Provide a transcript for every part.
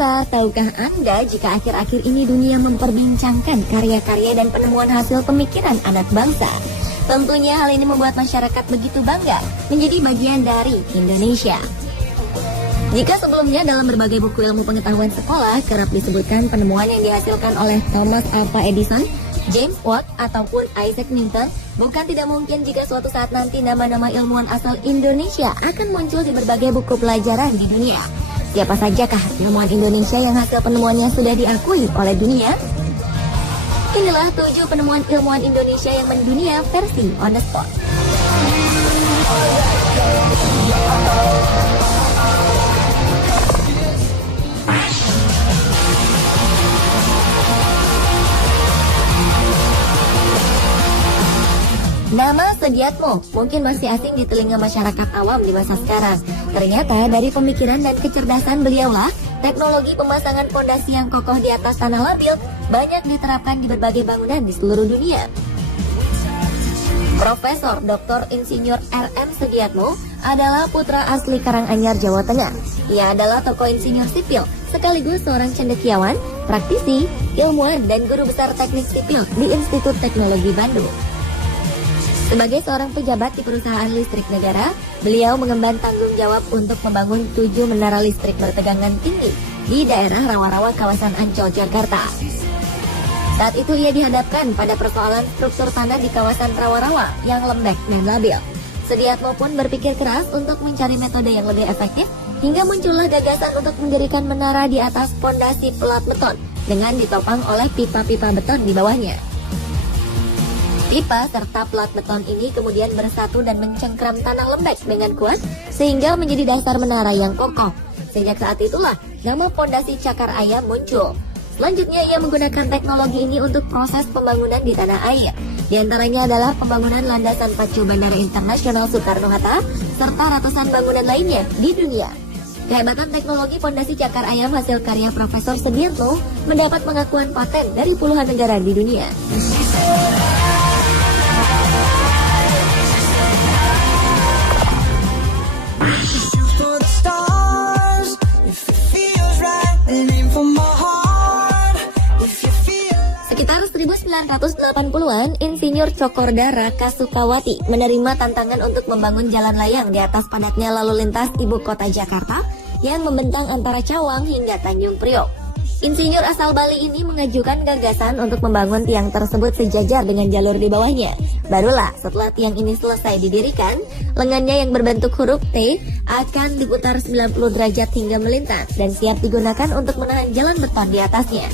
Pemirsa, tahukah Anda jika akhir-akhir ini dunia memperbincangkan karya-karya dan penemuan hasil pemikiran anak bangsa? Tentunya hal ini membuat masyarakat begitu bangga menjadi bagian dari Indonesia. Jika sebelumnya dalam berbagai buku ilmu pengetahuan sekolah kerap disebutkan penemuan yang dihasilkan oleh Thomas Alva Edison, James Watt, ataupun Isaac Newton, bukan tidak mungkin jika suatu saat nanti nama-nama ilmuwan asal Indonesia akan muncul di berbagai buku pelajaran di dunia. Siapa sajakah ilmuwan Indonesia yang hasil penemuannya sudah diakui oleh dunia? Inilah 7 penemuan ilmuwan Indonesia yang mendunia versi on the spot. Nama Sediatmo mungkin masih asing di telinga masyarakat awam di masa sekarang. Ternyata dari pemikiran dan kecerdasan beliaulah, teknologi pemasangan fondasi yang kokoh di atas tanah labil banyak diterapkan di berbagai bangunan di seluruh dunia. Profesor Dr. Insinyur R.M. Sediatmo adalah putra asli Karanganyar, Jawa Tengah. Ia adalah tokoh insinyur sipil, sekaligus seorang cendekiawan, praktisi, ilmuwan, dan guru besar teknik sipil di Institut Teknologi Bandung. Sebagai seorang pejabat di perusahaan listrik negara, beliau mengemban tanggung jawab untuk membangun 7 menara listrik bertegangan tinggi di daerah rawa-rawa kawasan Ancol, Jakarta. Saat itu ia dihadapkan pada persoalan struktur tanah di kawasan rawa-rawa yang lembek dan labil. Sediatmo pun berpikir keras untuk mencari metode yang lebih efektif, hingga muncullah gagasan untuk mendirikan menara di atas fondasi pelat beton dengan ditopang oleh pipa-pipa beton di bawahnya. Pipa serta pelat beton ini kemudian bersatu dan mencengkram tanah lembek dengan kuat sehingga menjadi dasar menara yang kokoh. Sejak saat itulah nama fondasi Cakar Ayam muncul. Selanjutnya ia menggunakan teknologi ini untuk proses pembangunan di tanah air. Di antaranya adalah pembangunan landasan pacu Bandara Internasional Soekarno-Hatta serta ratusan bangunan lainnya di dunia. Kehebatan teknologi fondasi Cakar Ayam hasil karya Profesor Sediatmo mendapat pengakuan paten dari puluhan negara di dunia. Sekitar 1980-an, Insinyur Cokorda Raka Sukawati menerima tantangan untuk membangun jalan layang di atas padatnya lalu lintas ibu kota Jakarta yang membentang antara Cawang hingga Tanjung Priok. Insinyur asal Bali ini mengajukan gagasan untuk membangun tiang tersebut sejajar dengan jalur di bawahnya. Barulah setelah tiang ini selesai didirikan, lengannya yang berbentuk huruf T akan diputar 90 derajat hingga melintas dan siap digunakan untuk menahan jalan beton di atasnya.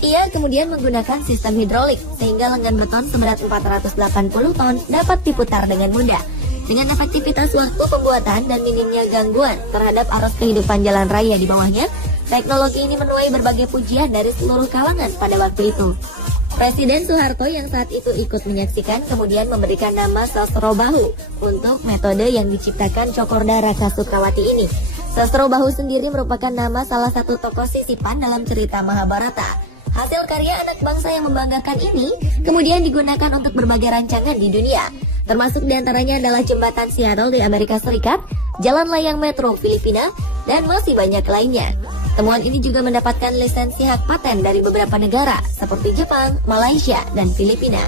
Ia kemudian menggunakan sistem hidrolik sehingga lengan beton seberat 480 ton dapat diputar dengan mudah. Dengan efektivitas waktu pembuatan dan minimnya gangguan terhadap arus kehidupan jalan raya di bawahnya, teknologi ini menuai berbagai pujian dari seluruh kalangan pada waktu itu. Presiden Soeharto yang saat itu ikut menyaksikan kemudian memberikan nama Sasro Bahu untuk metode yang diciptakan Cokorda Raka Sukawati ini. Sasro Bahu sendiri merupakan nama salah satu tokoh sisipan dalam cerita Mahabharata. Hasil karya anak bangsa yang membanggakan ini kemudian digunakan untuk berbagai rancangan di dunia. Termasuk diantaranya adalah jembatan Seattle di Amerika Serikat, jalan layang metro Filipina, dan masih banyak lainnya. Temuan ini juga mendapatkan lisensi hak paten dari beberapa negara seperti Jepang, Malaysia, dan Filipina.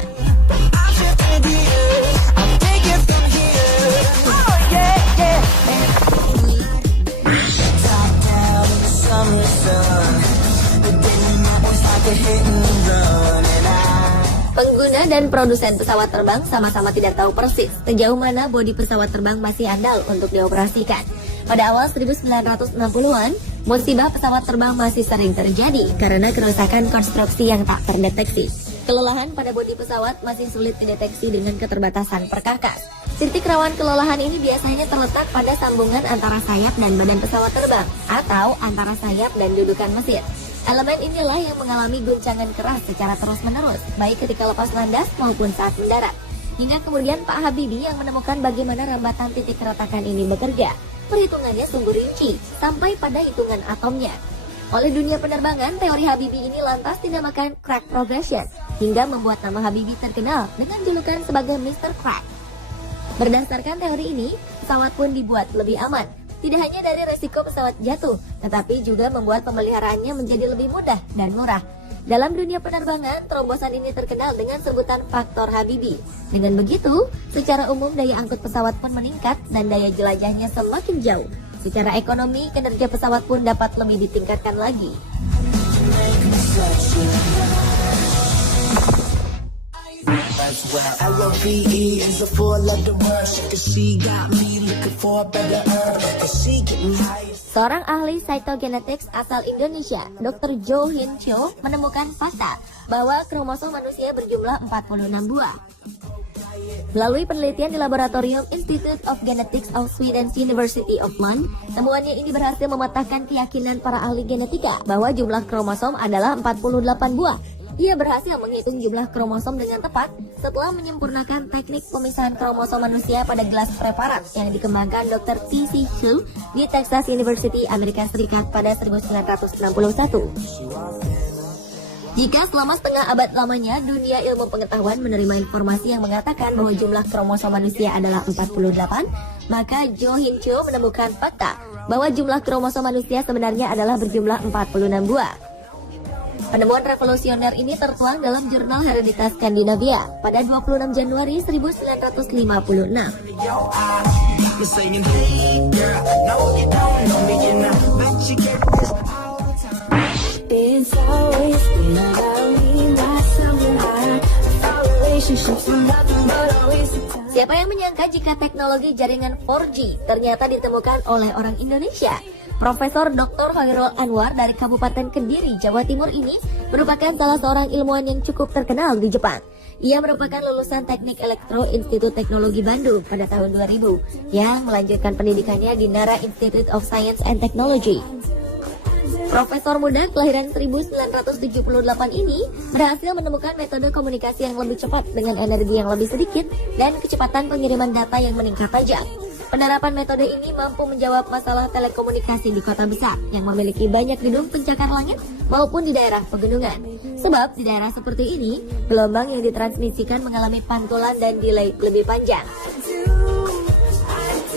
Pengguna dan produsen pesawat terbang sama-sama tidak tahu persis sejauh mana bodi pesawat terbang masih andal untuk dioperasikan. Pada awal 1960-an, musibah pesawat terbang masih sering terjadi karena kerusakan konstruksi yang tak terdeteksi. Kelelahan pada bodi pesawat masih sulit dideteksi dengan keterbatasan perkakas. Titik rawan kelelahan ini biasanya terletak pada sambungan antara sayap dan badan pesawat terbang atau antara sayap dan dudukan mesin. Elemen inilah yang mengalami guncangan keras secara terus-menerus, baik ketika lepas landas maupun saat mendarat. Hingga kemudian Pak Habibie yang menemukan bagaimana rambatan titik keretakan ini bekerja. Perhitungannya sungguh rinci, sampai pada hitungan atomnya. Oleh dunia penerbangan, teori Habibie ini lantas dinamakan crack progression, hingga membuat nama Habibie terkenal dengan julukan sebagai Mr. Crack. Berdasarkan teori ini, pesawat pun dibuat lebih aman. Tidak hanya dari resiko pesawat jatuh, tetapi juga membuat pemeliharaannya menjadi lebih mudah dan murah. Dalam dunia penerbangan, terombosan ini terkenal dengan sebutan faktor Habibi. Dengan begitu, secara umum daya angkut pesawat pun meningkat dan daya jelajahnya semakin jauh. Secara ekonomi, kinerja pesawat pun dapat lebih ditingkatkan lagi. Seorang ahli cytogenetics asal Indonesia, Dr. Jo Hin Cho, menemukan fakta bahwa kromosom manusia berjumlah 46 buah. Melalui penelitian di laboratorium Institute of Genetics of Sweden's University of Lund, temuannya ini berhasil mematahkan keyakinan para ahli genetika bahwa jumlah kromosom adalah 48 buah. Ia berhasil menghitung jumlah kromosom dengan tepat setelah menyempurnakan teknik pemisahan kromosom manusia pada gelas preparat yang dikembangkan Dr. T.C. Hu di Texas University, Amerika Serikat pada 1961. Jika selama setengah abad lamanya dunia ilmu pengetahuan menerima informasi yang mengatakan bahwa jumlah kromosom manusia adalah 48, maka Jo Hin Cho menemukan fakta bahwa jumlah kromosom manusia sebenarnya adalah berjumlah 46 buah. Penemuan revolusioner ini tertuang dalam jurnal Hereditas Skandinavia pada 26 Januari 1956. Siapa yang menyangka jika teknologi jaringan 4G ternyata ditemukan oleh orang Indonesia? Profesor Dr. Hoirul Anwar dari Kabupaten Kediri, Jawa Timur ini merupakan salah seorang ilmuwan yang cukup terkenal di Jepang. Ia merupakan lulusan Teknik Elektro Institut Teknologi Bandung pada tahun 2000 yang melanjutkan pendidikannya di Nara Institute of Science and Technology. Profesor muda kelahiran 1978 ini berhasil menemukan metode komunikasi yang lebih cepat dengan energi yang lebih sedikit dan kecepatan pengiriman data yang meningkat tajam. Penerapan metode ini mampu menjawab masalah telekomunikasi di kota besar yang memiliki banyak gedung pencakar langit maupun di daerah pegunungan. Sebab di daerah seperti ini, gelombang yang ditransmisikan mengalami pantulan dan delay lebih panjang.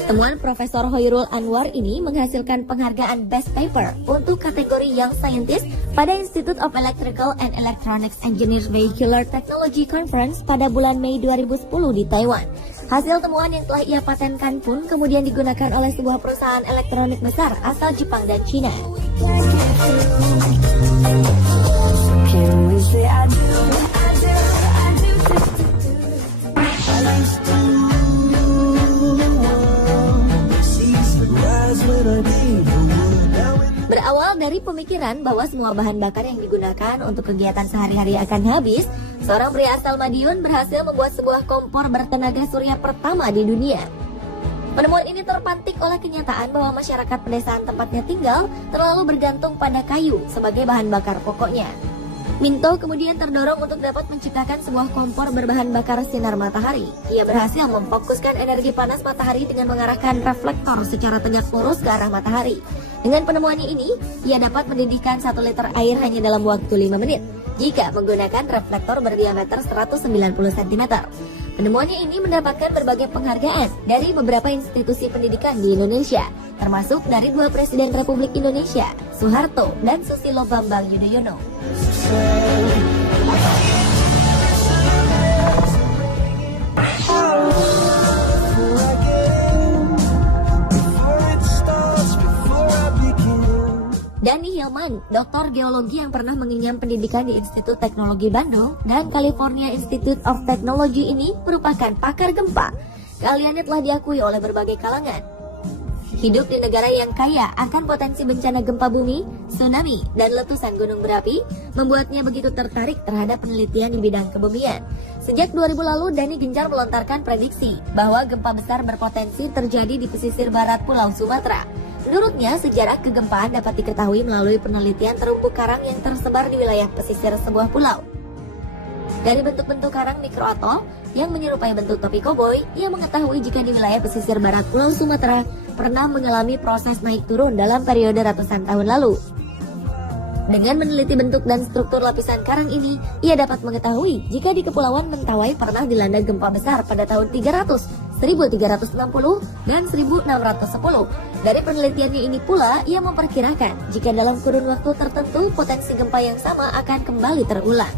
Temuan Profesor Hoirul Anwar ini menghasilkan penghargaan Best Paper untuk kategori Young Scientist pada Institute of Electrical and Electronics Engineers Vehicular Technology Conference pada bulan Mei 2010 di Taiwan. Hasil temuan yang telah ia patenkan pun kemudian digunakan oleh sebuah perusahaan elektronik besar asal Jepang dan Cina. Berawal dari pemikiran bahwa semua bahan bakar yang digunakan untuk kegiatan sehari-hari akan habis, seorang pria asal Madiun berhasil membuat sebuah kompor bertenaga surya pertama di dunia. Penemuan ini terpantik oleh kenyataan bahwa masyarakat pedesaan tempatnya tinggal terlalu bergantung pada kayu sebagai bahan bakar pokoknya. Minto kemudian terdorong untuk dapat menciptakan sebuah kompor berbahan bakar sinar matahari. Ia berhasil memfokuskan energi panas matahari dengan mengarahkan reflektor secara tegak lurus ke arah matahari. Dengan penemuannya ini, ia dapat mendidihkan 1 liter air hanya dalam waktu 5 menit jika menggunakan reflektor berdiameter 190 cm. Penemuannya ini mendapatkan berbagai penghargaan dari beberapa institusi pendidikan di Indonesia, termasuk dari 2 Presiden Republik Indonesia, Soeharto dan Susilo Bambang Yudhoyono. Dani Hilman, doktor geologi yang pernah mengenyam pendidikan di Institut Teknologi Bandung dan California Institute of Technology ini merupakan pakar gempa. Keahliannya telah diakui oleh berbagai kalangan. Hidup di negara yang kaya akan potensi bencana gempa bumi, tsunami, dan letusan gunung berapi membuatnya begitu tertarik terhadap penelitian di bidang kebumian. Sejak 2000 lalu, Dani gencar melontarkan prediksi bahwa gempa besar berpotensi terjadi di pesisir barat Pulau Sumatera. Menurutnya, sejarah kegempaan dapat diketahui melalui penelitian terumbu karang yang tersebar di wilayah pesisir sebuah pulau. Dari bentuk-bentuk karang mikroatol yang menyerupai bentuk topi koboi, ia mengetahui jika di wilayah pesisir barat Pulau Sumatera pernah mengalami proses naik turun dalam periode ratusan tahun lalu. Dengan meneliti bentuk dan struktur lapisan karang ini, ia dapat mengetahui jika di Kepulauan Mentawai pernah dilanda gempa besar pada tahun 300 1360, dan 1610. Dari penelitiannya ini pula, ia memperkirakan jika dalam kurun waktu tertentu potensi gempa yang sama akan kembali terulang.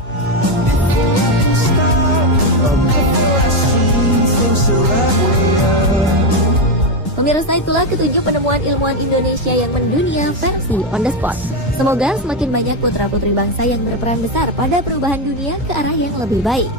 Pemirsa, itulah ketujuh penemuan ilmuwan Indonesia yang mendunia versi On The Spot. Semoga semakin banyak putra-putri bangsa yang berperan besar pada perubahan dunia ke arah yang lebih baik.